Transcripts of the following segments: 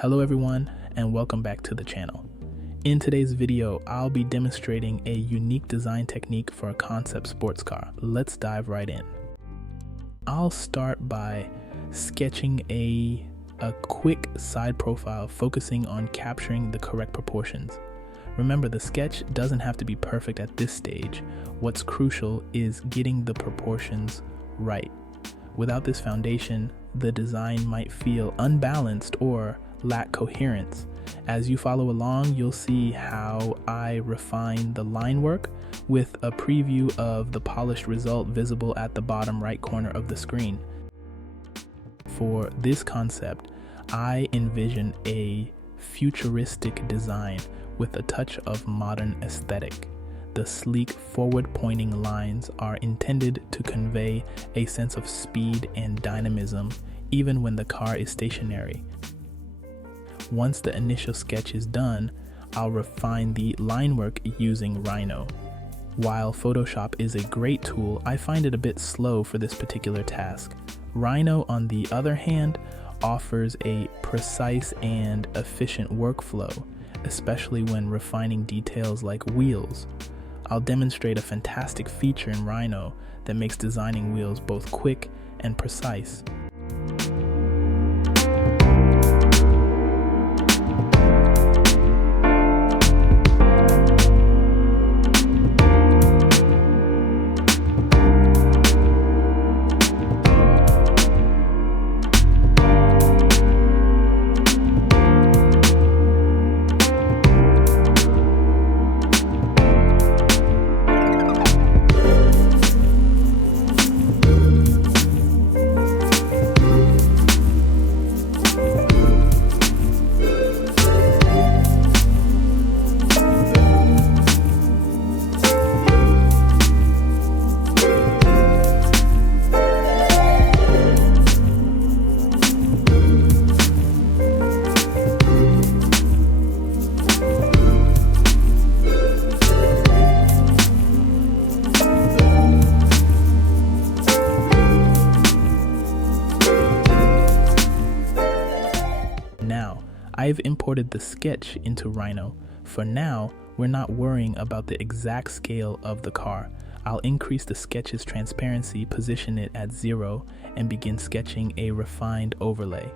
Hello everyone, and welcome back to the channel. In today's video, I'll be demonstrating a unique design technique for a concept sports car. Let's dive right in. I'll start by sketching a quick side profile focusing on capturing the correct proportions. Remember, the sketch doesn't have to be perfect at this stage. What's crucial is getting the proportions right. Without this foundation, the design might feel unbalanced or lack coherence. As you follow along, you'll see how I refine the line work with a preview of the polished result visible at the bottom right corner of the screen. For this concept, I envision a futuristic design with a touch of modern aesthetic. The sleek, forward-pointing lines are intended to convey a sense of speed and dynamism, even when the car is stationary. Once the initial sketch is done, I'll refine the line work using Rhino. While Photoshop is a great tool, I find it a bit slow for this particular task. Rhino, on the other hand, offers a precise and efficient workflow, especially when refining details like wheels. I'll demonstrate a fantastic feature in Rhino that makes designing wheels both quick and precise. I've imported the sketch into Rhino. For now, we're not worrying about the exact scale of the car. I'll increase the sketch's transparency, position it at 0, and begin sketching a refined overlay.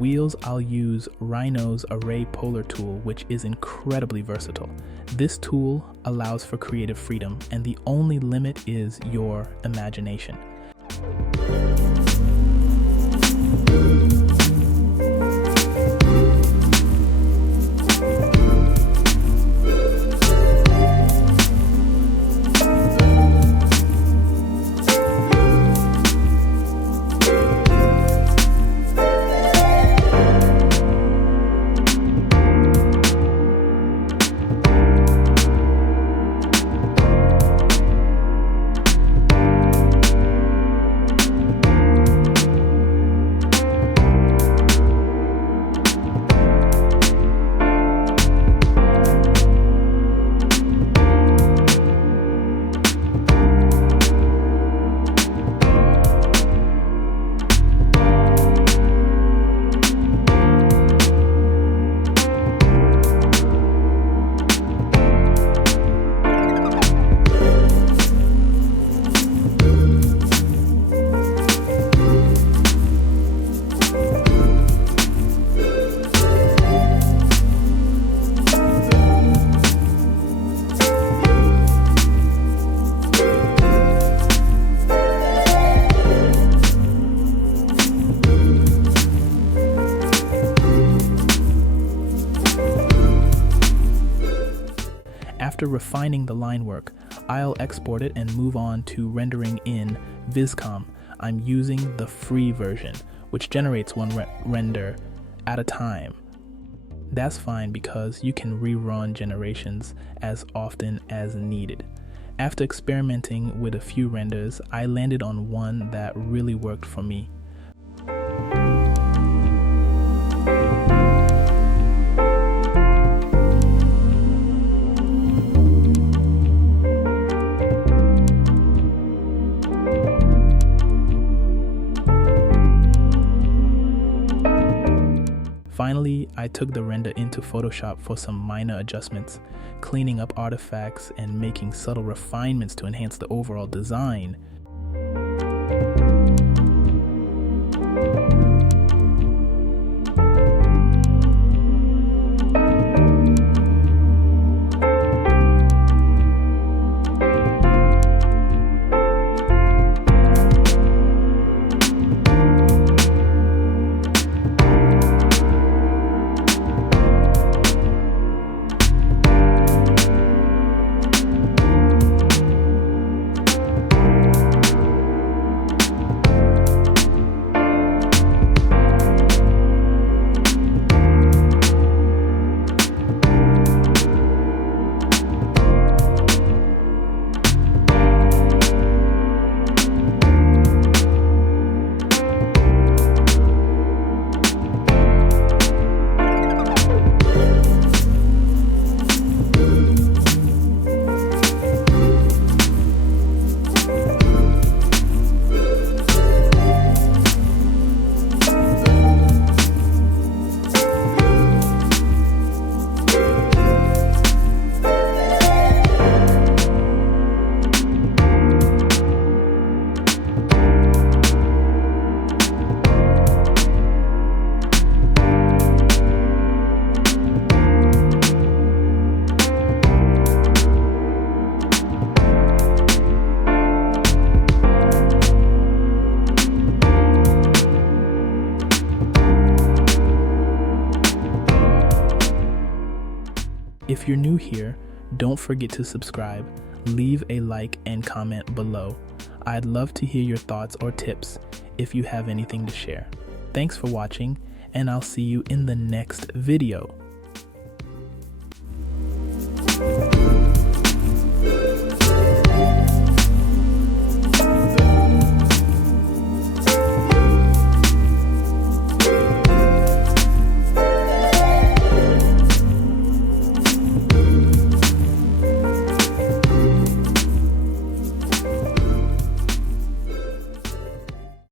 wheels, I'll use Rhino's Array Polar tool, which is incredibly versatile. This tool allows for creative freedom, and the only limit is your imagination. After refining the line work, I'll export it and move on to rendering in Vizcom. I'm using the free version, which generates one render at a time. That's fine because you can rerun generations as often as needed. After experimenting with a few renders, I landed on one that really worked for me. Finally, I took the render into Photoshop for some minor adjustments, cleaning up artifacts and making subtle refinements to enhance the overall design. If you're new here, don't forget to subscribe, leave a like and comment below. I'd love to hear your thoughts or tips if you have anything to share. Thanks for watching, and I'll see you in the next video.